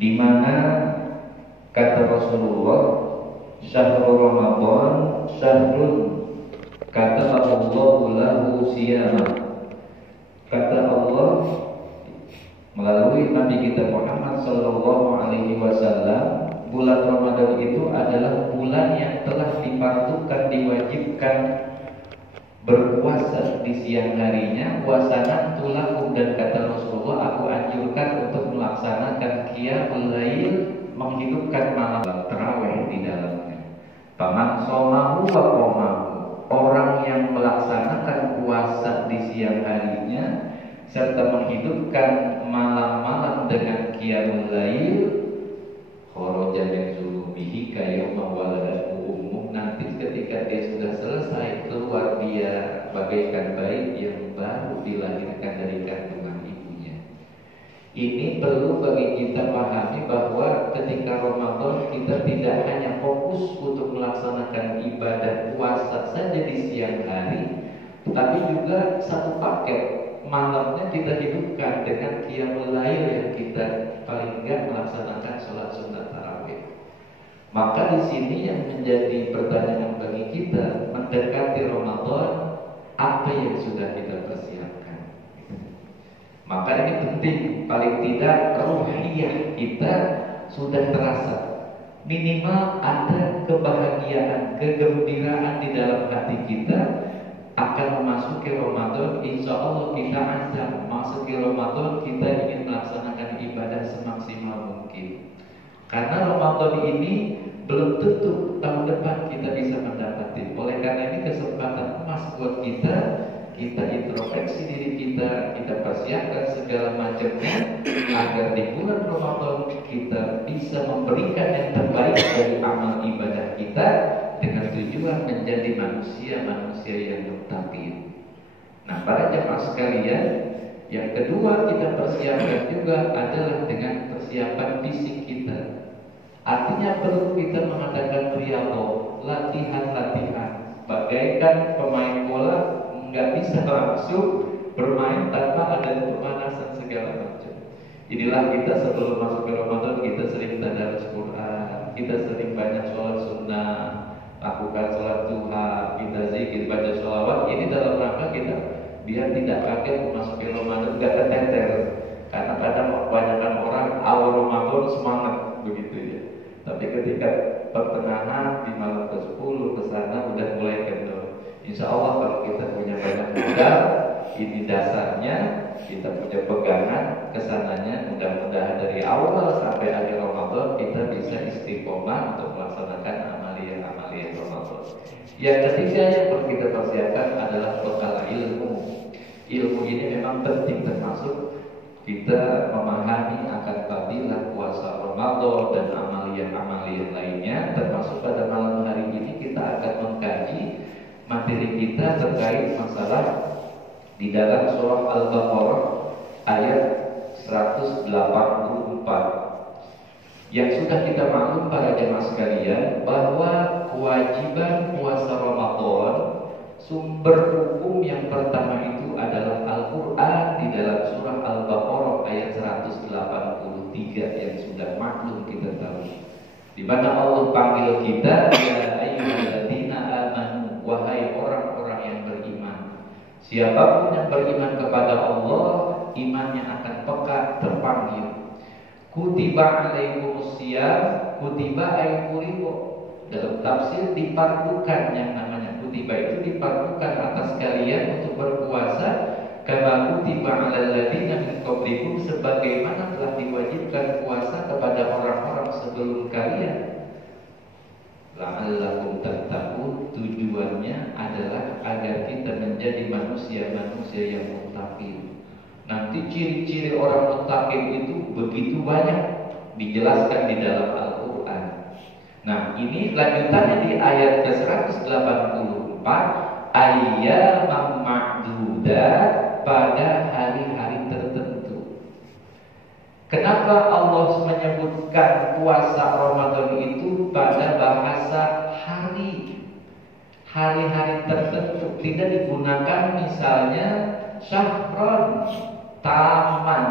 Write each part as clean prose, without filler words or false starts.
di mana kata Rasulullah, syahrul Ramadan syahrul kata Allahu lahu siyama. Kata Allah melalui Nabi kita Muhammad sallallahu alaihi wasallam, bulan Ramadan itu adalah bulan yang telah dipartukan, diwajibkan berpuasa di siang harinya. Puasana tulakum, dan kata Rasulullah, aku anjurkan untuk melaksanakan qiyamul lail, menghidupkan malam tarawih di dalamnya. Paman somahu wa qomahu, orang yang melaksanakan puasa di siang harinya serta menghidupkan malam-malam dengan qiyamul lail, kharaja min zulumihi kayawma waladatu ummuh, nanti ketika dia sudah selesai keluar, dia bagaikan bayi yang baru dilahirkan dari kandungan ibunya. Ini perlu bagi kita pahami bahwa ketika Ramadan kita tidak hanya fokus untuk melaksanakan ibadah puasa saja di siang hari, tetapi juga satu paket malamnya kita hidupkan dengan qiyamul lail yang kita paling enggak melaksanakan sholat sunat tarawih. Maka di sini yang menjadi pertanyaan bagi kita, mendekati Ramadan, apa yang sudah kita persiapkan? Maka ini penting, paling tidak ruhiyah kita sudah terasa. Minimal ada kebahagiaan, kegembiraan di dalam hati kita akan memasuki Ramadan. Insya Allah kita azam memasuki Ramadan, kita ingin melaksanakan ibadah semaksimal mungkin. Karena Ramadan ini belum tentu tahun depan kita bisa mendapati. Oleh karena ini kesempatan emas buat kita introspeksi diri kita persiapkan segala macamnya agar di bulan Ramadan kita bisa memberikan yang terbaik dari amal ibadah kita dengan tujuan menjadi manusia yang muttaqin. Nah, para jemaah sekalian, yang kedua kita persiapkan juga adalah dengan persiapan fisik kita. Artinya perlu kita mengadakan riyadhah, latihan-latihan. Bagaikan pemain bola nggak bisa langsung bermain tanpa ada pemanasan segala macam. Inilah kita sebelum masuk ke Ramadan, kita sering tadarus Quran, kita sering banyak sholat sunnah, lakukan sholat duha, kita zikir, baca sholawat. Ini dalam rangka kita biar tidak kaget memasuki Ramadan, gak keteter. Karena kadang kebanyakan orang awal Ramadan semangat begitu ya, tapi ketika pertengahan di malam ke-10 ke sana udah mulai kendor. Insya Allah kalau kita punya banyak modal, ini dasarnya, kita punya pegangan kesananya, mudah-mudahan dari awal sampai akhir Ramadan kita bisa istiqomah untuk melaksanakan amalia Ramadan. Yang ketiga yang perlu kita persiapkan adalah bekal ilmu. Ilmu ini memang penting, termasuk kita memahami akan fadilah puasa Ramadan dan amalia lainnya. Termasuk pada malam hari ini kita akan mengkaji materi kita terkait masalah di dalam surah Al-Baqarah ayat 184 yang sudah kita maklum para jemaah sekalian bahwa kewajiban puasa Ramadan, sumber hukum yang pertama itu adalah Al-Quran di dalam surah Al-Baqarah ayat 183 yang sudah maklum kita tahu, di mana Allah panggil kita, ya ayyuhalladzina amanu, wahai orang-orang yang beriman. Siapapun yang beriman kepada Allah, imannya akan pekat, terpanggil. Kutiba alaikumus siyam, kutiba ay furiḍa. Dalam tafsir dipardukan, yang namanya kutiba itu dipardukan atas kalian untuk berpuasa, kama kutiba alal ladzina min qablikum, sebagaimana telah diwajibkan puasa kepada orang-orang sebelum kalian. La'allakum tattaqun, tujuannya adalah agar kita menjadi manusia yang muttaqin. Nanti ciri-ciri orang muttaqin itu begitu banyak dijelaskan di dalam Al-Quran. Nah, ini lanjutannya di ayat ke-184, ayyaman ma'dudat, pada hari-hari tertentu. Kenapa Allah menyebutkan puasa Ramadan itu pada bahasa hari? Hari-hari tertentu, tidak digunakan misalnya syahron, taman,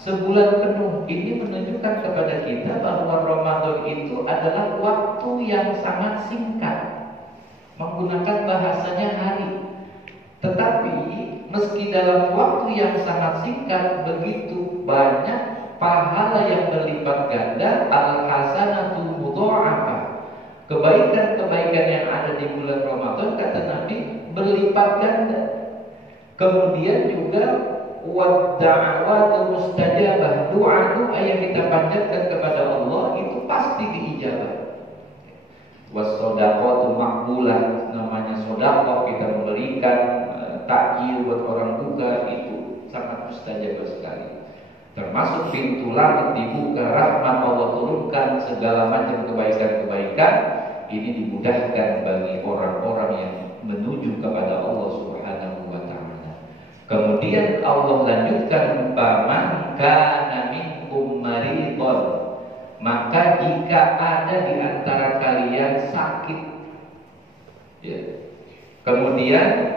sebulan penuh. Ini menunjukkan kepada kita bahwa Ramadan itu adalah waktu yang sangat singkat. Menggunakan bahasanya hari. Tetapi meski dalam waktu yang sangat singkat, begitu banyak pahala yang berlipat ganda, al-hasanatu mudha'afah. Kebaikan-kebaikan yang ada di bulan Ramadan, kata Nabi, berlipat ganda. Kemudian juga wad-da'awatu mustajabah, doa-doa yang kita panjatkan kepada Allah itu pasti diijabah. Was-shadaqatu maqbulah, namanya sedekah, kita memberikan takjil buat orang buka, itu sangat mustajabah sekali. Termasuk pintu langit dibuka, rahmat Allah turunkan, segala macam kebaikan-kebaikan ini dimudahkan bagi orang-orang yang menuju kepada Allah Subhanahu wa taala. Kemudian Allah lanjutkan, "Faman kana minkum maridun," maka jika ada di antara kalian sakit, ya. Kemudian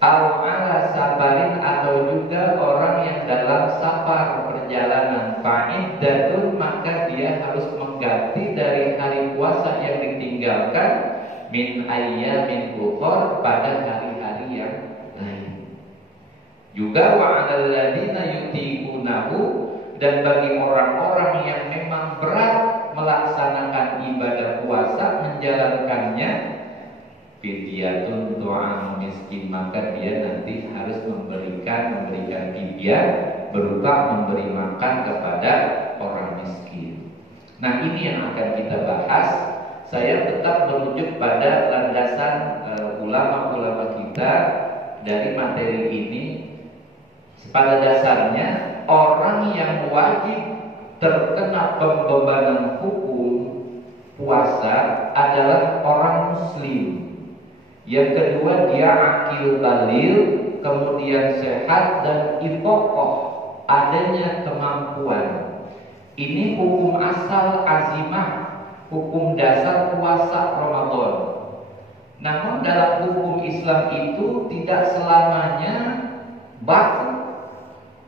ala safarin, atau juga orang yang dalam safar perjalanan, fa'iddatun, maka dia harus mengganti dari hari puasa yang ditinggalkan, min ayyamin ukhra, pada hari-hari yang lain. Juga wa'alal ladzina yutiqunahu, dan bagi orang-orang yang memang berat melaksanakan ibadah puasa, menjalankannya, fidyatun tu'am miskin, maka dia nanti harus memberikan fidyah berupa memberi makan kepada orang miskin. Nah, ini yang akan kita bahas. Saya tetap merujuk pada landasan ulama-ulama kita dari materi ini. Pada dasarnya, orang yang wajib terkena pembebanan hukum puasa adalah orang muslim. Yang kedua, dia akil balil, kemudian sehat dan ipokoh, adanya kemampuan. Ini hukum asal azimah, hukum dasar puasa Ramadan. Namun dalam hukum Islam itu tidak selamanya baku.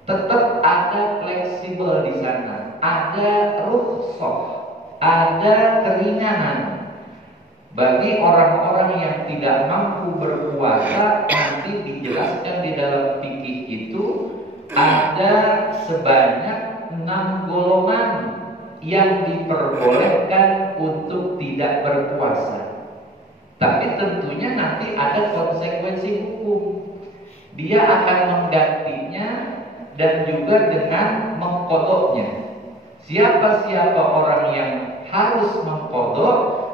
Tetap ada fleksibel di sana, ada rukhsah, ada keringanan. Bagi orang-orang yang tidak mampu berpuasa, nanti dijelaskan di dalam fikih itu ada sebanyak 6 golongan yang diperbolehkan untuk tidak berpuasa. Tapi tentunya nanti ada konsekuensi hukum. Dia akan menggantinya dan juga dengan mengqadhanya. Siapa-siapa orang yang harus mengqadha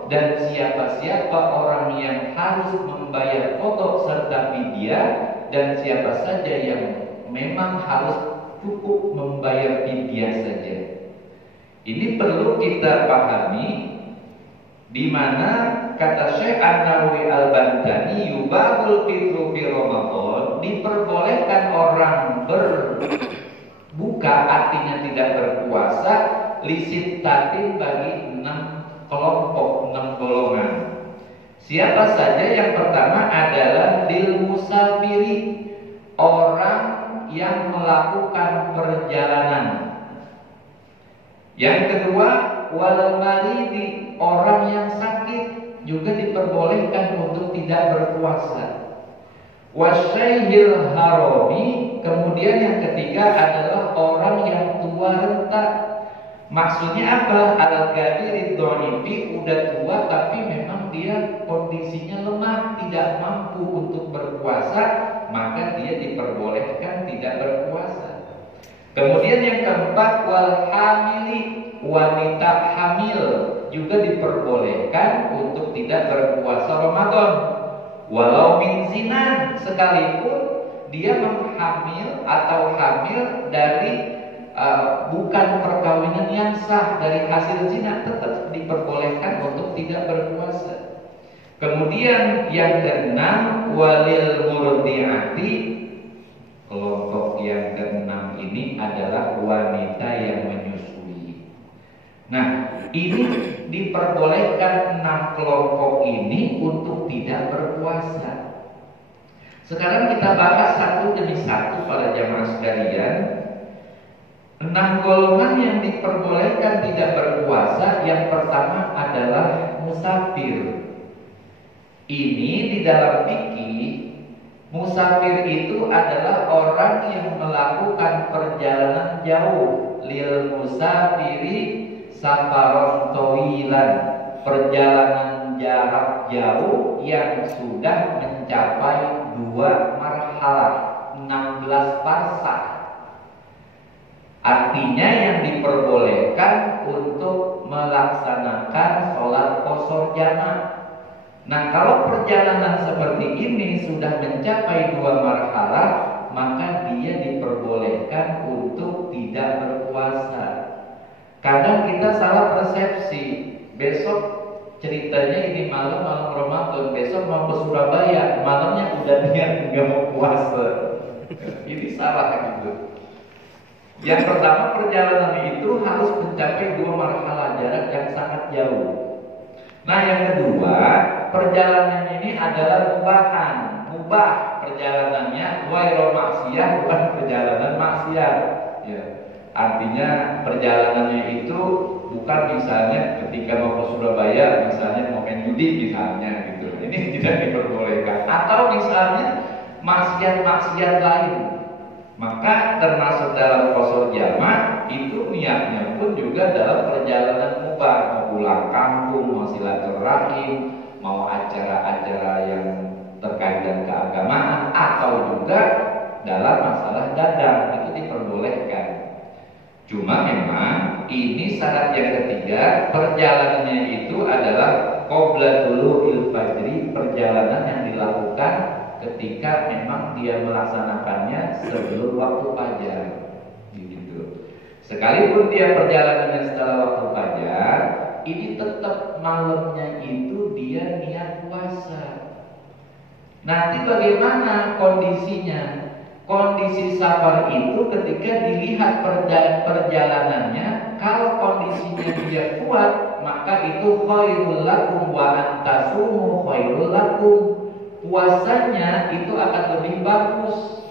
dan siapa-siapa orang yang harus membayar qadha serta fidyah, dan siapa saja yang memang harus cukup membayar fidyah saja. Ini perlu kita pahami, di mana kata Syekh An-Nawawi Al-Bantani, yubahul fitru fi Ramadan, diperbolehkan orang berbuka, artinya tidak berpuasa, lisittatin, bagi 6 kelompok, 6 golongan. Siapa saja? Yang pertama adalah lil musafiri, orang yang melakukan perjalanan. Yang kedua, wal maridi, orang yang sakit juga diperbolehkan untuk tidak berpuasa. Wasyaikhil harami, kemudian yang ketiga adalah orang yang tua renta. Maksudnya apa? Al-ghadir dhonifi, udah tua tapi memang dia kondisinya lemah, tidak mampu untuk berpuasa, maka dia diperbolehkan tidak berpuasa. Kemudian yang keempat, wal hamili, wanita hamil juga diperbolehkan untuk tidak berpuasa Ramadan. Walau min zinan, sekalipun dia menghamil atau hamil dari bukan perkawinan yang sah, dari hasil zina, tetap diperbolehkan untuk tidak berpuasa. Kemudian yang keenam, walil murdiati, kelompok yang keenam ini adalah wanita yang menyusui. Nah, ini diperbolehkan 6 kelompok ini untuk tidak berpuasa. Sekarang kita bahas satu demi satu para jamaah sekalian. 6 Nah, golongan yang diperbolehkan tidak berpuasa yang pertama adalah musafir. Ini di dalam fikih, musafir itu adalah orang yang melakukan perjalanan jauh. Lil musafiri safaron tawilan, perjalanan jarak jauh yang sudah mencapai 2 marhalah, 16 parsah. Artinya yang diperbolehkan untuk melaksanakan sholat qashar jamaah. Nah, kalau perjalanan seperti ini sudah mencapai 2 marhalah, maka dia diperbolehkan untuk tidak berpuasa. Kadang kita salah persepsi. Besok ceritanya ini malam Ramadan, besok mau ke Surabaya, malamnya udah niat nggak mau puasa. Ini salah gitu. Yang pertama, perjalanan itu harus mencapai 2 marhalah, jarak yang sangat jauh. Nah, yang kedua, perjalanan ini adalah mubahan, mubah perjalanannya, ghairu maksiyah, bukan perjalanan maksiat. Ya. Artinya perjalanannya itu bukan misalnya ketika mau ke Surabaya, misalnya mau main judi misalnya gitu. Ini tidak diperbolehkan. Atau misalnya maksiat-maksiat lain. Maka termasuk dalam qashar jamaah itu niatnya pun juga dalam perjalanan mubah, mau pulang kampung, mau silaturahim, mau acara-acara yang terkait dengan keagamaan, atau juga dalam masalah dagang itu diperbolehkan. Cuma memang ini syarat yang ketiga, perjalanannya itu adalah qabla tulu'il fajri, perjalanan yang dilakukan ketika memang dia melaksanakannya sebelum waktu fajar, gitu. Sekalipun dia perjalanannya setelah waktu fajar, ini tetap malamnya itu dia niat puasa. Nanti bagaimana kondisinya? Kondisi safar itu ketika dilihat perjalanannya, kalau kondisinya dia kuat, maka itu khairul lakum wa antasumu khairul lakum. Puasanya itu akan lebih bagus.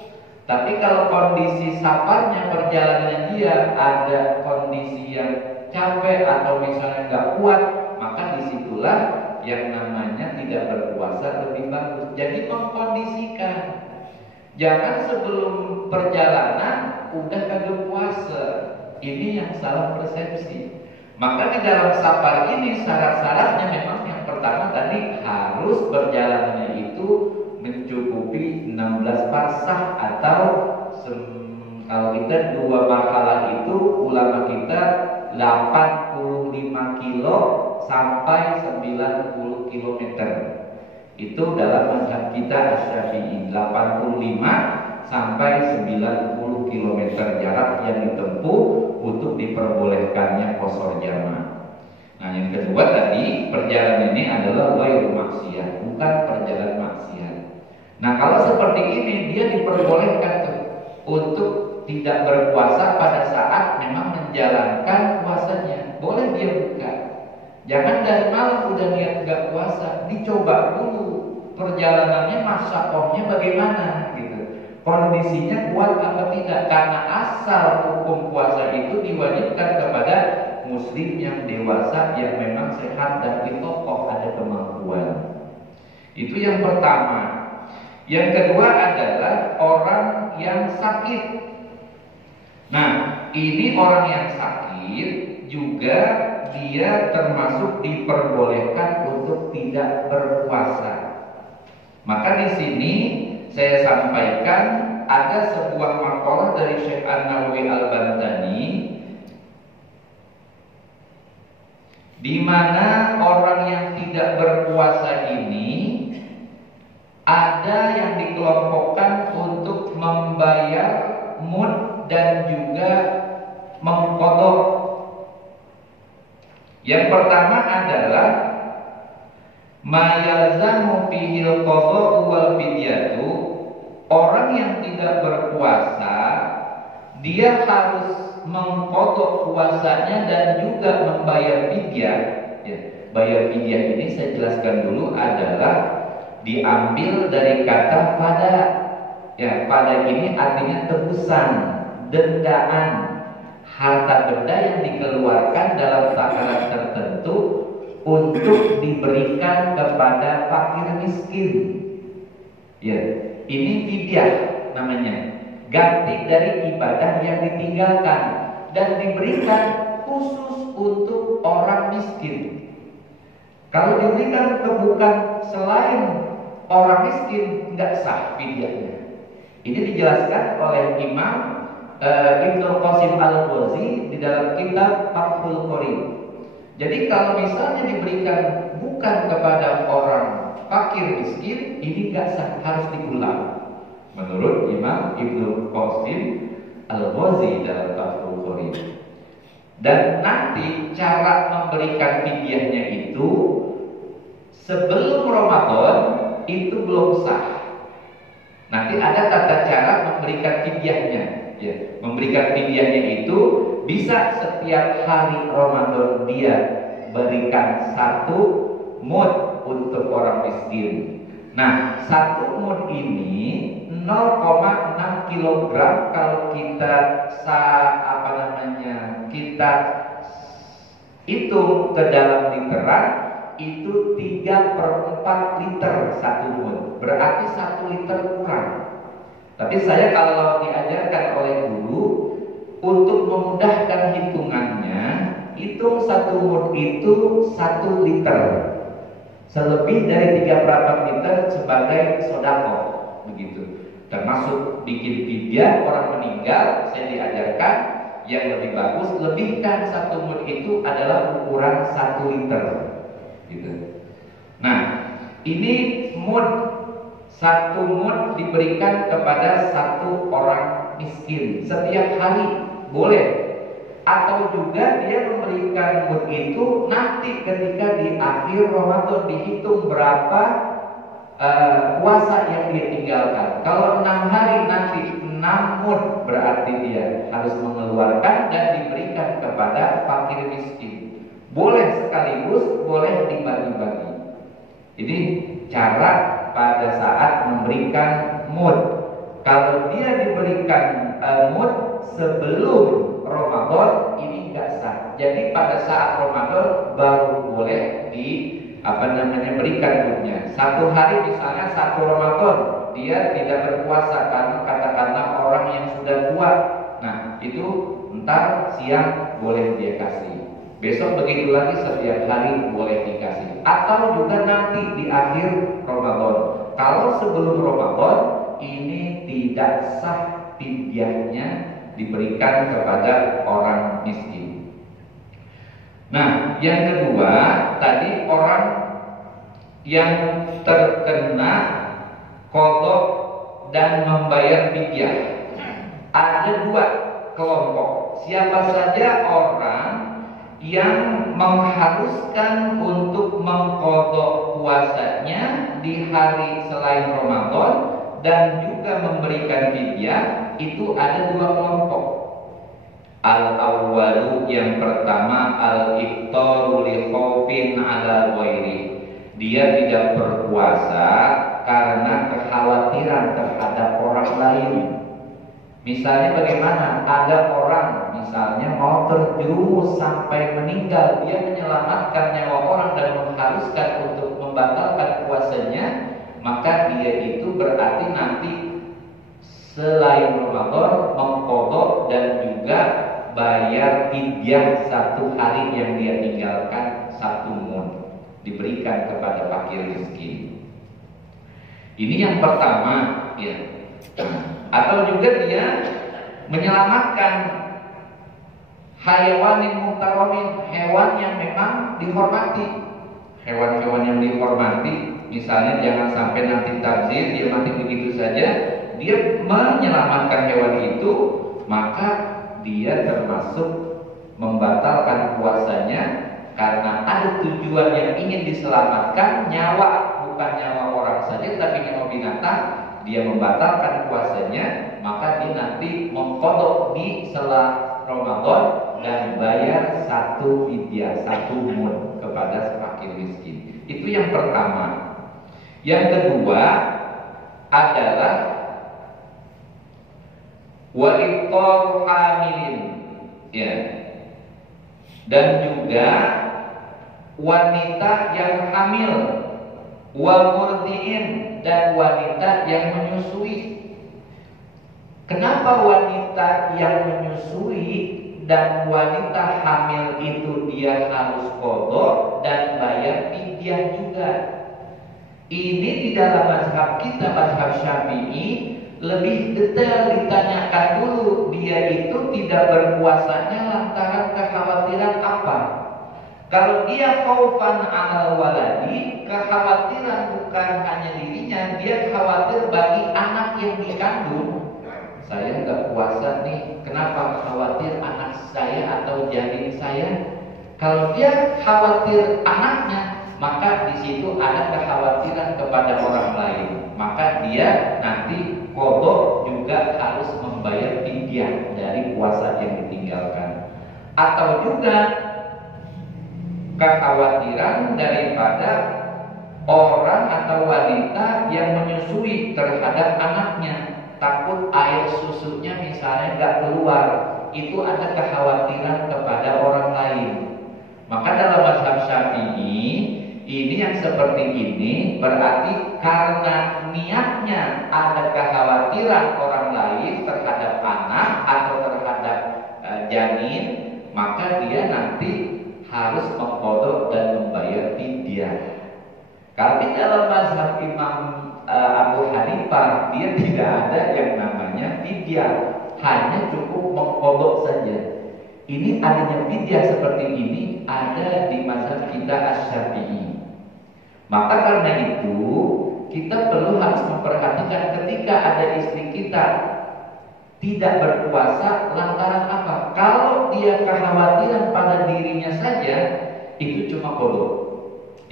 Tapi kalau kondisi safarnya, perjalanannya dia ada kondisi yang capek atau misalnya nggak kuat, maka disitulah yang namanya tidak berpuasa lebih bagus. Jadi mengkondisikan. Jangan sebelum perjalanan udah kagak puasa. Ini yang salah persepsi. Maka di dalam safar ini syarat-syaratnya memang yang pertama tadi harus perjalanannya itu mencukupi 16 parsah atau kalau kita 2 marhalah itu ulama kita 85 kilo sampai 90 kilometer. Itu dalam mazhab kita Asy-Syafi'i, 85 sampai 90 km jarak yang ditempuh untuk diperbolehkannya qashar jamaah. Nah, yang kedua tadi, perjalanan ini adalah ghairu maksiyah, bukan perjalanan maksiat. Nah, kalau seperti ini dia diperbolehkan untuk tidak berpuasa pada saat memang menjalankan puasanya. Boleh dia buka. Jangan dari malam udah niat nggak puasa, dicoba dulu perjalanannya, masyakohnya bagaimana gitu. Kondisinya kuat apa tidak? Karena asal hukum puasa itu diwajibkan kepada muslim yang dewasa yang memang sehat dan kokoh, ada kemampuan. Itu yang pertama. Yang kedua adalah orang yang sakit. Nah, ini orang yang sakit juga dia termasuk diperbolehkan untuk tidak berpuasa. Maka di sini saya sampaikan ada sebuah makalah dari Syekh An-Nawawi Al-Bantani, di mana orang yang tidak berpuasa ini ada yang dikelompokkan untuk membayar mud dan juga mengqadha. Yang pertama adalah mayalzamu fihil qadha wal fidyatu. Orang yang tidak berpuasa dia harus mengqadha puasanya dan juga membayar fidyah. Ya, bayar fidyah ini saya jelaskan dulu adalah diambil dari kata pada. Ya, pada ini artinya tebusan, dendaan, harta benda yang dikeluarkan dalam takaran tertentu untuk diberikan kepada fakir miskin. Ya, ini fidyah namanya. Ganti dari ibadah yang ditinggalkan dan diberikan khusus untuk orang miskin. Kalau diberikan ke bukan selain orang miskin, nggak sah fidyahnya. Ini dijelaskan oleh Imam Ibnu Qasim Al-Ghazi di dalam kitab Fathul Qorib. Jadi kalau misalnya diberikan bukan kepada orang fakir miskin, ini nggak sah, harus diulang. Menurut Imam Ibnu Qasim Al-Ghazi dalam Fathul Qorib. Dan nanti cara memberikan fidyahnya itu sebelum Ramadan itu belum sah. Nanti ada tata cara memberikan fidyahnya. Ya, memberikan fidyahnya itu bisa setiap hari Ramadan dia berikan 1 mud untuk orang miskin. Nah, 1 mud ini 0,6 kg kalau kita kita hitung ke dalam literan itu 3/4 liter 1 mud. Berarti 1 liter kurang. Tapi saya kalau diajarkan oleh guru untuk memudahkan hitungannya, hitung 1 mud itu 1 liter. Selebih dari 3/4 liter sebagai sedekah, begitu. Termasuk bikin fidyah orang meninggal, saya diajarkan yang lebih bagus lebihkan 1 mud itu adalah ukuran 1 liter, gitu. Nah, ini mud 1 mud diberikan kepada 1 orang miskin setiap hari, boleh. Atau juga dia memberikan mud itu nanti ketika di akhir Ramadan dihitung berapa puasa yang dia tinggalkan. Kalau 6 hari nanti 6 mud berarti dia harus mengeluarkan dan diberikan kepada fakir miskin. Boleh sekaligus, boleh dibagi-bagi. Ini cara pada saat memberikan mud. Kalau dia diberikan mud sebelum Ramadan, ini enggak sah. Jadi pada saat Ramadan baru boleh berikan mudnya. 1 hari misalnya 1 Ramadan dia tidak berpuasa karena katakanlah orang yang sudah tua. Nah, itu ntar siang boleh dia kasih. Besok begitu lagi setiap hari boleh dikasih. Atau juga nanti di akhir Ramadan. Kalau sebelum Ramadan ini tidak sah fidyahnya diberikan kepada orang miskin. Nah, yang kedua tadi orang yang terkena qadha dan membayar fidyah. Ada 2 kelompok. Siapa saja orang yang mengharuskan untuk mengqadha puasanya di hari selain Ramadan dan juga memberikan fidyah, itu ada 2 kelompok. Al-awwalu, yang pertama, al-iftaru li khaufin ala ghairi. Dia tidak berpuasa karena kekhawatiran terhadap orang lain. Misalnya bagaimana? Ada orang misalnya mau terjerumus sampai meninggal, dia menyelamatkan nyawa orang dan mengharuskan untuk membatalkan puasanya, maka dia itu berarti nanti selain Ramadan mengqadha dan juga bayar fidyah 1 hari yang dia tinggalkan 1 mud diberikan kepada fakir miskin. Ini yang pertama, ya. Atau juga dia menyelamatkan hayawanin muhtaromin, hewan yang memang dihormati. Hewan-hewan yang dihormati, misalnya jangan sampai nanti takzir dia mati begitu saja. Dia menyelamatkan hewan itu, maka dia termasuk membatalkan puasanya karena ada tujuan yang ingin diselamatkan, nyawa, bukan nyawa orang saja tapi nyawa binatang. Dia membatalkan puasanya, maka dia nanti mengqadha di sela Ramadan dan bayar 1 fidyah, 1 mud kepada fakir miskin. Itu yang pertama. Yang kedua adalah wa iftar hamilin. Ya. Dan juga wanita yang hamil, wa murdiin, dan wanita yang menyusui. Kenapa wanita yang menyusui dan wanita hamil itu dia harus qadha dan bayar fidyah juga? Ini di dalam mazhab kita, mazhab Syafi'i, lebih detail ditanyakan dulu, dia itu tidak berpuasanya lantaran kekhawatiran apa? Kalau dia khaufan 'alal waladi, kekhawatiran bukan hanya dirinya, dia khawatir bagi anak yang dikandung. Saya nggak puasa nih, kenapa? Khawatir anak saya atau janin saya. Kalau dia khawatir anaknya, maka di situ ada kekhawatiran kepada orang lain. Maka dia nanti qadha juga harus membayar fidyah dari puasa yang ditinggalkan. Atau juga kekhawatiran daripada orang atau wanita yang menyusui terhadap anaknya, takut air susunya misalnya nggak keluar, itu ada kekhawatiran kepada orang lain. Maka dalam mazhab Syafi'i ini yang seperti ini berarti karena niatnya ada kekhawatiran orang lain terhadap anak atau terhadap janin, maka dia nanti harus mengqadha dan membayar fidyah. Tapi dalam mazhab Imam Abu Hanifah, dia tidak ada yang namanya fidyah, hanya cukup mengqadha saja. Ini adanya fidyah seperti ini ada di mazhab kita Asy-Syafi'i. Maka karena itu kita perlu harus memperhatikan ketika ada istri kita tidak berpuasa lantaran apa? Kalau dia kekhawatiran pada dirinya saja, itu cuma qadha.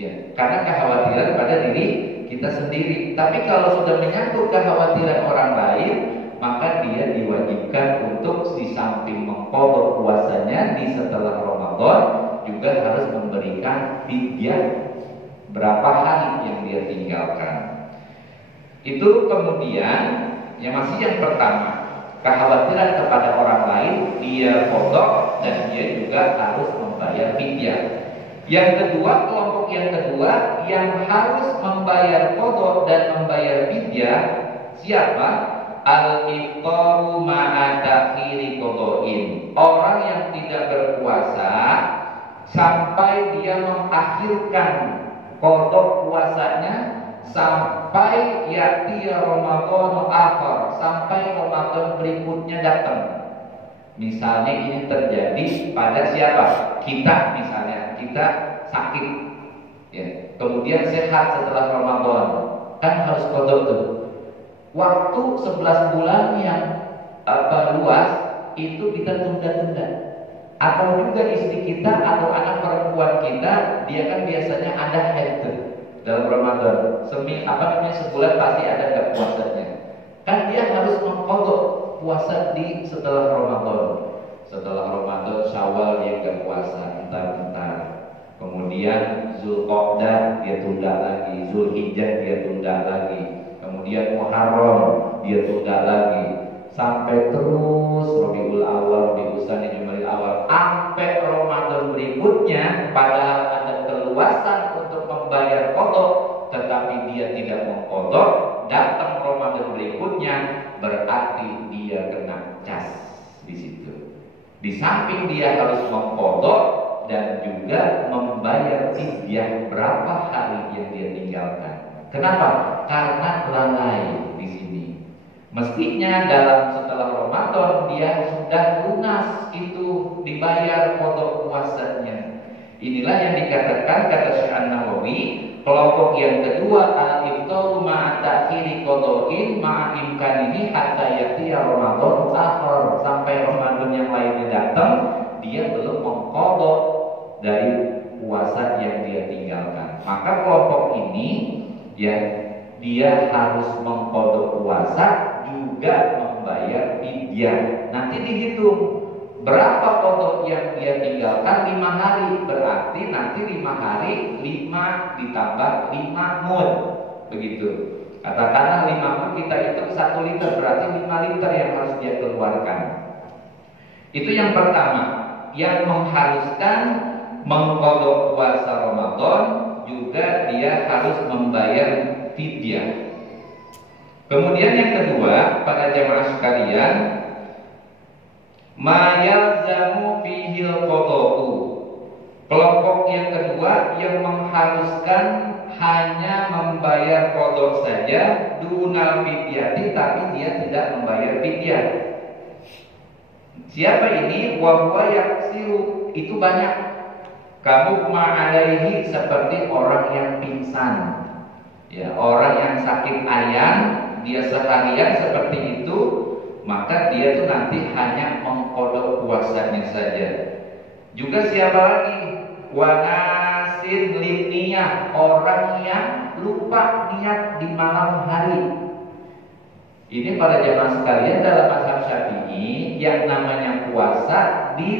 Ya, karena kekhawatiran pada diri kita sendiri. Tapi kalau sudah menyangkut kekhawatiran orang lain, maka dia diwajibkan untuk di samping mengqadha puasanya di setelah Ramadan juga harus memberikan fidyah berapa hari yang dia tinggalkan. Itu kemudian yang masih yang pertama, kekhawatiran kepada orang lain dia qadha dan dia juga harus membayar fidyah. Yang kedua, kelompok yang kedua yang harus membayar qadha dan membayar fidyah siapa? Al-iftaru ma'a ta'khiri qadha'in. Orang yang tidak berpuasa sampai dia mengakhirkan qadha puasanya sampai ya'ti Ramadan akhir, sampai Ramadan berikutnya datang. Misalnya ini terjadi pada siapa? Kita misalnya, kita sakit, ya. Kemudian sehat setelah Ramadan, kan harus qadha tuh. Waktu 11 bulan yang luas itu kita tunda-tunda. Atau juga istri kita atau anak perempuan kita, dia kan biasanya ada haid dalam Ramadan. Sebulan pasti ada gak puasanya. Kan dia harus mengqadha puasa di setelah Ramadan. Setelah Ramadan Syawal dia gak puasa, bentar-bentar. Kemudian Zulqa'dah dia tunda lagi, Zulhijjah dia tunda lagi. Kemudian Muharram dia tunda lagi, sampai terus Rabiul Awal, Rabiul Tsani, Jumadil Awal, sampai Ramadan berikutnya. Padahal ada keluasan untuk membayar qadha, tetapi dia tidak mengqadha. Datang Ramadan berikutnya, berarti dia kena cas di situ. Di samping dia harus mengqadha dan juga membayar fidyah berapa hari yang dia tinggalkan. Kenapa? Karena lalai di sini. Mestinya setelah Ramadan dia sudah lunas itu dibayar qadha puasanya. Inilah yang dikatakan kata Syekh An-Nawawi, kelompok yang kedua al-iftaru ma'a ta'khiri qadha'in ma'a imkanihi hatta ya'ti Ramadan akhir, sampai Ramadan yang lainnya datang dia belum mengqadha dari puasa yang dia tinggalkan. Maka kelompok ini ya dia harus mengqadha puasa juga membayar fidyah. Nanti dihitung berapa qadha yang dia tinggalkan 5 hari, berarti nanti 5 hari 5 ditambah 5 mud. Begitu. Katakanlah 5 mud kita hitung 1 liter, berarti 5 liter yang harus dia keluarkan. Itu yang pertama. yang mengharuskan mengqadha puasa Ramadan juga dia harus membayar fidyah. Kemudian yang kedua, para jamaah sekalian, ma yalzamu fihil qada'u. Kelompok yang kedua yang mengharuskan hanya membayar qadha saja dunal fidyati, tapi dia tidak membayar fidyah. Siapa ini? Wa huwa yaksiru, itu banyak. Kamu ma'alaihi, seperti orang yang pingsan. Ya, orang yang sakit ayan, dia seharian seperti itu, maka dia tuh nanti hanya mengqadha puasanya saja. Juga siapa lagi? Wa nasin liniyah, orang yang lupa niat di malam hari. Ini para jamaah sekalian, dalam mazhab Syafi'i yang namanya puasa di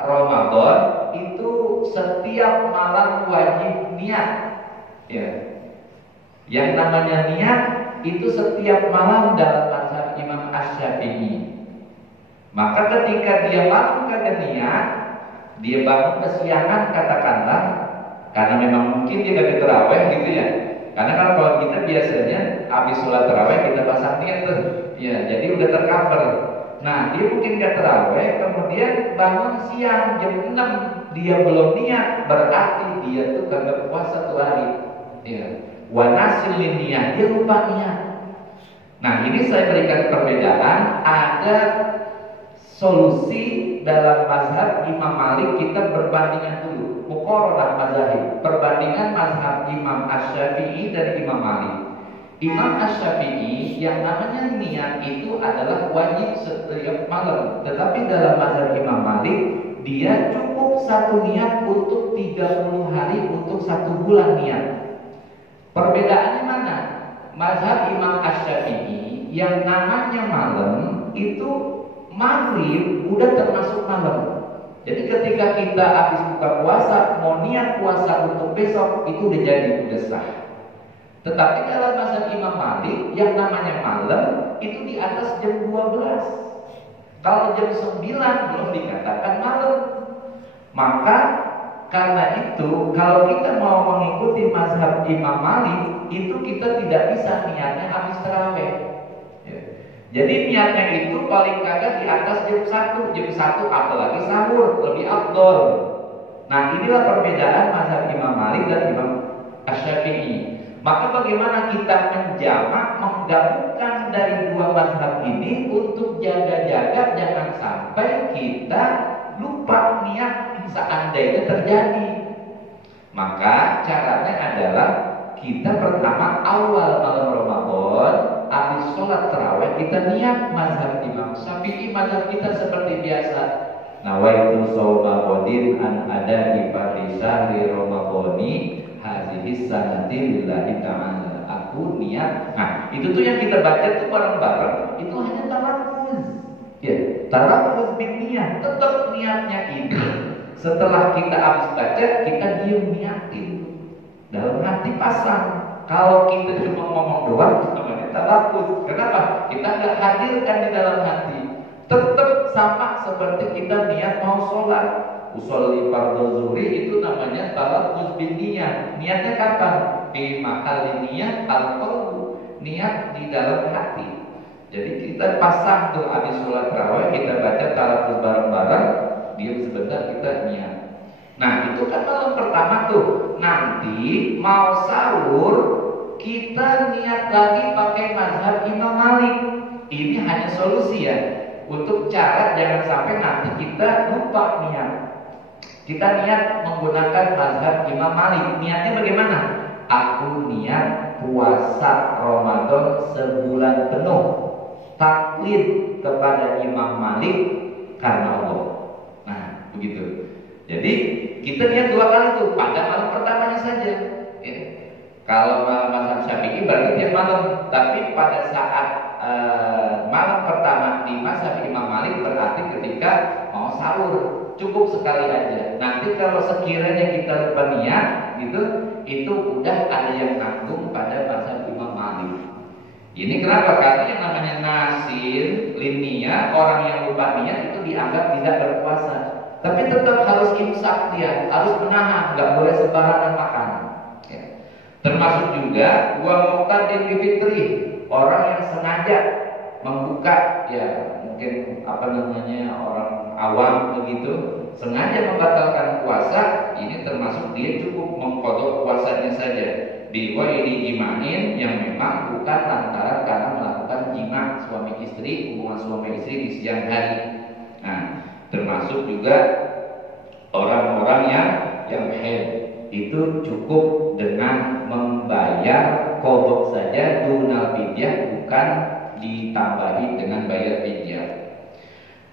Ramadan itu setiap malam wajib niat. Ya. Yang namanya niat itu setiap malam dalam mazhab Imam Asy-Syafi'i. Maka ketika dia malam kagak niat, dia bangun kesiangan katakanlah, karena memang mungkin dia kagak tarawih gitu ya. Karena kan kalau kita biasanya habis sholat tarawih kita pasang niat tuh, ya jadi udah tercover. Nah dia mungkin gak tarawih, kemudian bangun siang jam 6 dia belum niat, berarti dia tuh kagak puasa tuh hari. Ya. Wa nasil niat, dia lupa niat. Nah ini saya berikan perbedaan. Ada solusi dalam mazhab Imam Malik, kita berbandingan dulu muqaranah mazhab, perbandingan mazhab Imam Asy-Syafi'i dan Imam Malik. Imam Asy-Syafi'i yang namanya niat itu adalah wajib setiap malam, tetapi dalam mazhab Imam Malik dia cukup satu niat untuk 30 hari untuk 1 bulan niat. Perbedaannya mana? Mazhab Imam Asy-Syafi'i yang namanya malam itu maghrib udah termasuk malam. Jadi ketika kita habis buka puasa mau niat puasa untuk besok itu udah jadi, udah sah. Tetapi dalam mazhab Imam Malik yang namanya malam itu di atas jam 12. Kalau jam 9 belum dikatakan malam. Maka karena itu kalau kita mau mengikuti mazhab Imam Malik itu kita tidak bisa niatnya habis tarawih. Jadi niatnya itu paling kagak di atas jam 1 apalagi sahur lebih afdol. Nah inilah perbedaan mazhab Imam Malik dan Imam Asy-Syafi'i. Maka bagaimana kita menjamak, menggabungkan dari dua mazhab ini untuk jaga-jaga jangan sampai kita lupa niat seandainya terjadi. Maka caranya adalah kita pertama awal malam Ramadan habis sholat tarawih kita niat mazhab Imam Syafi'i, mazhab kita seperti biasa. Nawaitu shauma qadin an ada'i fi syahri ramadhani hadhihi sanati lillahi ta'ala. Aku niat. Nah, itu tuh yang kita baca tuh bareng-bareng itu hanya talaffuz. Ya, talaffuz bin niat, tetap niatnya itu. Setelah kita habis baca, kita diam niatin. Dalam hati pasang. Kalau kita cuma ngomong doang, namanya talaffuz. Kenapa? Kita nggak hadirkan di dalam hati. Tetap sama seperti kita niat mau sholat. Usolli fardhu zuhri itu namanya talaffuz bin niat. Niatnya kapan? Fi mahalli niat al-qalbu. Niat di dalam hati. Jadi kita pasang tuh habis sholat tarawih kita baca talaffuz bareng-bareng. Diam sebentar kita niat. Nah itu kan malam pertama tuh. Nanti mau sahur kita niat lagi pakai mazhab Imam Malik. Ini hanya solusi ya, untuk cara jangan sampai nanti kita lupa niat. Kita niat menggunakan mazhab Imam Malik. Niatnya bagaimana? Aku niat puasa Ramadan sebulan penuh, taklid kepada Imam Malik karena Allah. Nah begitu. Jadi kita niat 2 kali tuh pada malam pertamanya saja. Ya. Kalau mazhab Syafi'i berarti tiap malam, tapi pada saat malam pertama di mazhab Imam Malik berarti ketika mau sahur cukup sekali aja. Nanti kalau sekiranya kita lupa niat gitu, itu udah ada yang nanggung pada mazhab Imam Malik. Ini kenapa? Karena yang namanya nasir, linia, orang yang lupa niat itu dianggap tidak berpuasa. Tapi tetap harus imsak dia, harus menahan, nggak boleh sembarangan makan. Ya. Termasuk juga wa muqtadin bi fitri, orang yang sengaja membuka, ya mungkin orang awam begitu, sengaja membatalkan puasa, ini termasuk dia cukup mengqadha puasanya saja. Biwairi jimain, yang memang bukan lantaran karena melakukan jima suami istri, hubungan suami istri di siang hari. Nah, termasuk juga orang-orang yang haid itu cukup dengan membayar qadha saja dunal fidyah, bukan ditambahi dengan bayar fidyah.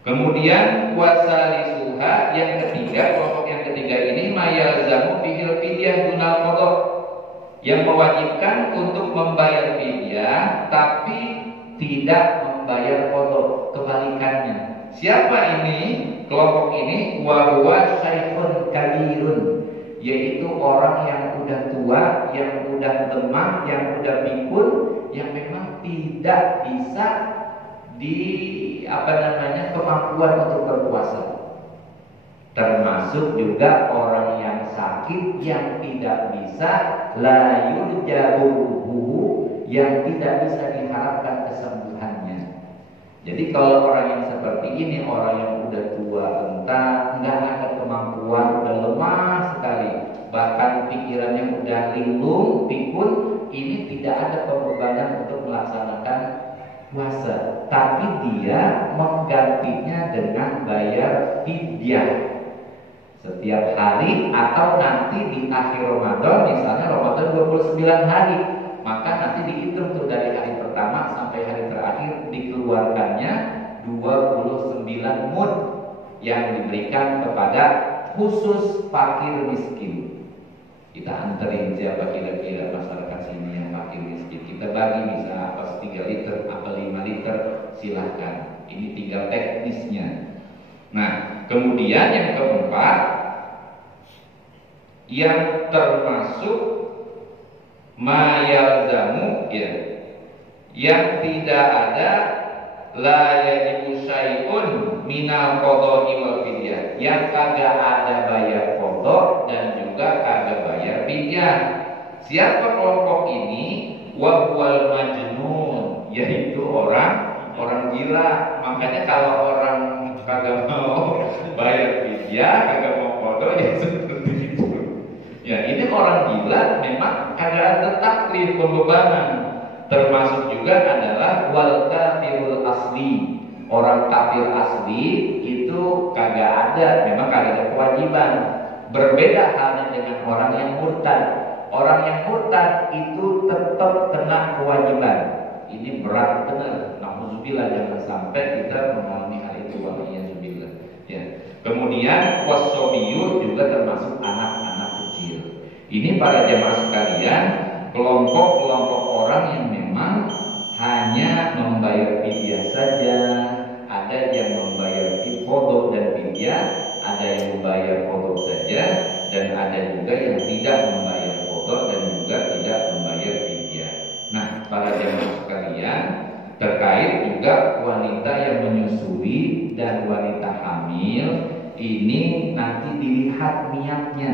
Kemudian puasa lisuha yang ketiga, kelompok yang ketiga ini mayalzamu fihil fidyah dunal qadha, yang mewajibkan untuk membayar fidyah tapi tidak membayar qadha. Kebalikannya, siapa ini? Kelompok ini wa huwa syaikhun kabirun, yaitu orang yang udah tua, yang udah lemah, yang udah pikun, yang memang tidak bisa kemampuan untuk berpuasa. Termasuk juga orang yang sakit, yang tidak bisa, la yurjabuhu, yang tidak bisa diharapkan kesembuhannya. Jadi kalau orang yang seperti ini, orang yang udah tua renta, nggak ada kemampuan, udah lemah sekali, bahkan pikirannya udah linglung, pikun, ini tidak ada pembebanan untuk melaksanakan puasa, tapi dia menggantinya dengan bayar fidyah setiap hari, atau nanti di akhir Ramadan, misalnya Ramadan 29 hari, maka nanti dihitung tuh dari hari pertama sampai hari terakhir, dikeluarkannya 29 mud yang diberikan kepada khusus fakir miskin. Kita anterin siapa kira-kira masyarakat sini yang fakir miskin, kita bagi bisa apa 3 liter, apa 5 liter, silahkan. Ini tinggal teknisnya. Nah, kemudian yang keempat, yang termasuk mayalzamu, ya, yang tidak ada la yajibu syai'un minal qadha'i wal fidyah, yang kagak ada bayar qadha dan juga kagak bayar fidyah. Siapa kelompok ini? Wa huwal majnun, yaitu orang gila. Makanya kalau orang kagak mau bayar fidyah, kagak mau qadha, ya seperti itu. Ya, ini orang gila, memang kagak ada taklif, pembebanan. Termasuk juga adalah wal kafirul asli. Orang kafir asli itu kagak ada, memang kagak ada kewajiban. Berbeda halnya dengan orang yang murtad. Orang yang murtad itu tetap kena kewajiban. Ini berat benar. Nauzubillah, jangan sampai kita mengalami hal itu. Waliyahzubillah. Ya. Kemudian wasobiyu juga termasuk anak-anak kecil. Ini para jamaah sekalian, kelompok-kelompok orang yang memang hanya membayar fidyah saja. Ada yang membayar qadha dan fidyah, ada yang membayar qadha saja, dan ada juga yang tidak membayar qadha dan juga tidak membayar fidyah. Nah, para jamaah sekalian, terkait juga wanita yang menyusui dan wanita hamil, ini nanti dilihat niatnya.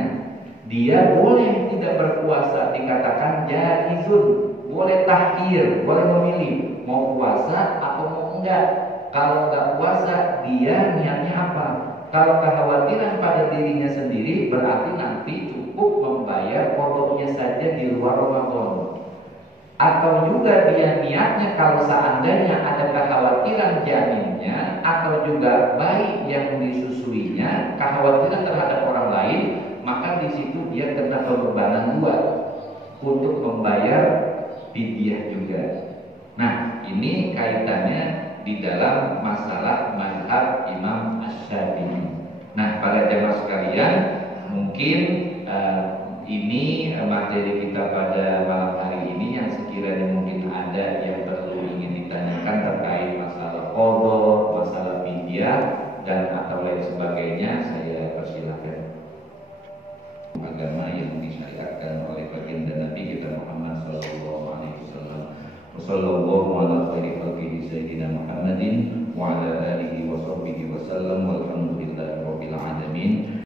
Dia boleh tidak berpuasa, dikatakan jaizun, boleh takhir, boleh memilih mau puasa atau mau enggak. Kalau enggak puasa, dia niatnya apa? Kalau kekhawatiran pada dirinya sendiri, berarti nanti cukup membayar qadha saja di luar Ramadan. Atau juga dia niatnya kalau seandainya ada kekhawatiran janinnya atau juga bayi yang disusuinya, kekhawatiran terhadap orang lain, maka di situ dia kena pembebanan dua untuk membayar fidyah juga. Nah, ini kaitannya di dalam masalah mazhab Imam Asy-Syafi'i. Nah, para jamaah sekalian, mungkin ini materi kita pada malam hari ini, yang sekiranya mungkin ada yang perlu ingin ditanyakan terkait masalah qadha, masalah fidyah dan atau lain sebagainya, saya persilakan. Agama yang disyariatkan oleh baginda Nabi kita Muhammad sallallahu alaihi wasallam. Wassallallahu ala khairi khalqihi sayyidina Muhammadin wa ala alihi wa sahbihi wa sallam walhamdulillah.